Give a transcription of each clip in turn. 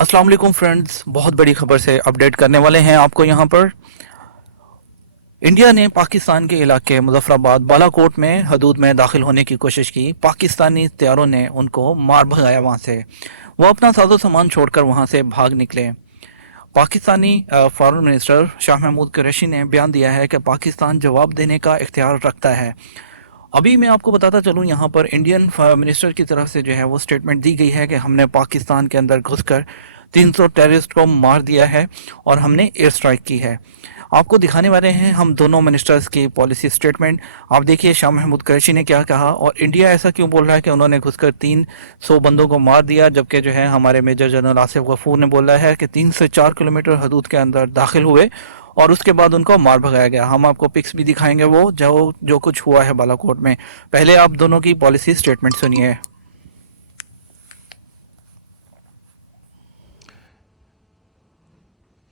अस्सलाम वालेकुम फ्रेंड्स, बहुत बड़ी खबर से अपडेट करने वाले हैं आपको यहाँ पर। इंडिया ने पाकिस्तान के इलाके मुजफ्फराबाद बालाकोट में हदूद में दाखिल होने की कोशिश की। पाकिस्तानी हथियारों ने उनको मार भगाया वहाँ से। वो अपना साजो सामान छोड़कर वहाँ से भाग निकले। पाकिस्तानी फॉरेन मिनिस्टर शाह महमूद कुरैशी ने बयान दिया है कि पाकिस्तान जवाब देने का इख्तियार रखता है। अभी मैं आपको बताता चलूँ, यहाँ पर इंडियन मिनिस्टर की तरफ से जो है वो स्टेटमेंट दी गई है कि हमने पाकिस्तान के अंदर घुसकर 300 टेररिस्ट को मार दिया है और हमने एयर स्ट्राइक की है। आपको दिखाने वाले हैं हम दोनों मिनिस्टर्स की पॉलिसी स्टेटमेंट। आप देखिए शाह महमूद कुरैशी ने क्या कहा और इंडिया ऐसा क्यों बोल रहा है कि उन्होंने घुसकर 300 बंदों को मार दिया, जबकि जो है हमारे मेजर जनरल आसिफ गफूर ने बोला है कि 3 से 4 किलोमीटर हदूद के अंदर दाखिल हुए और उसके बाद उनको मार भगाया गया। हम आपको पिक्स भी दिखाएंगे वो जो जो कुछ हुआ है बालाकोट में। पहले आप दोनों की पॉलिसी स्टेटमेंट सुनिए।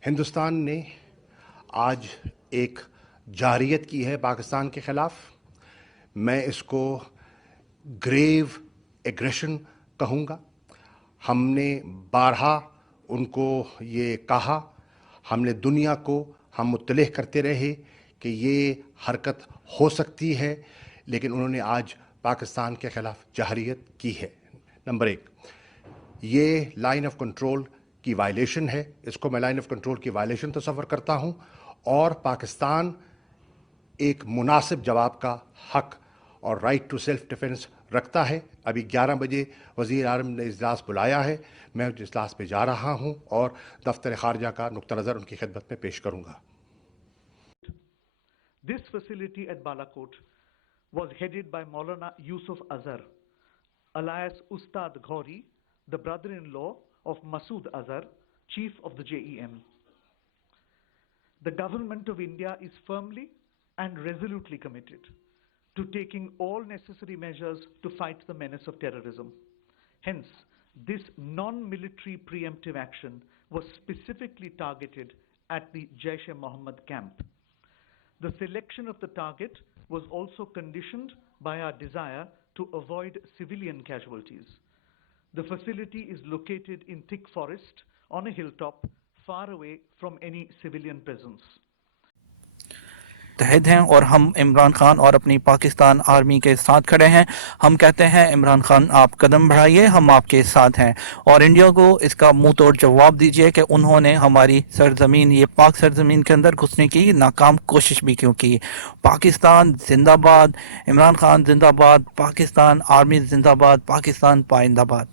हिंदुस्तान ने आज एक जारियत की है पाकिस्तान के ख़िलाफ़। मैं इसको ग्रेव एग्रेशन कहूँगा। हमने बारहा उनको ये कहा, हमने दुनिया को हम मुत्तलिह करते रहे कि ये हरकत हो सकती है, लेकिन उन्होंने आज पाकिस्तान के ख़िलाफ़ जारियत की है। नंबर एक, ये लाइन ऑफ कंट्रोल की वायलेशन है। इसको मैं लाइन ऑफ कंट्रोल की वायलेशन तस्वर करता हूँ और पाकिस्तान एक मुनासिब जवाब का हक और राइट टू सेल्फ डिफेंस रखता है। अभी 11 बजे वज़ीर आज़म ने इजलास बुलाया है। मैं उस इजलास पे जा रहा हूँ और दफ्तर ख़ारजा का नुक्ता नज़र उनकी खिदमत में पेश करूँगा। This facility at Balakot was headed by Maulana Yusuf Azhar, alias Ustad Ghori, the brother-in-law of Masood Azhar, chief of the JEM. The government of India is firmly and resolutely committed to taking all necessary measures to fight the menace of terrorism. Hence, this non-military preemptive action was specifically targeted at the Jaish-e-Mohammed camp. The selection of the target was also conditioned by our desire to avoid civilian casualties. The facility is located in thick forest on a hilltop, far away from any civilian presence. मुत्तहिद हैं और हम इमरान खान और अपनी Pakistan army के साथ खड़े हैं। हम कहते हैं इमरान खान आप कदम बढ़ाइए, हम आपके साथ हैं और इंडिया को इसका मुंह तोड़ जवाब दीजिए कि उन्होंने हमारी सरजमीन, ये पाक सरजमीन के अंदर घुसने की नाकाम कोशिश भी क्यों की। पाकिस्तान जिंदाबाद, इमरान खान जिंदाबाद, पाकिस्तान आर्मी जिंदाबाद, पाकिस्तान पाइंदाबाद।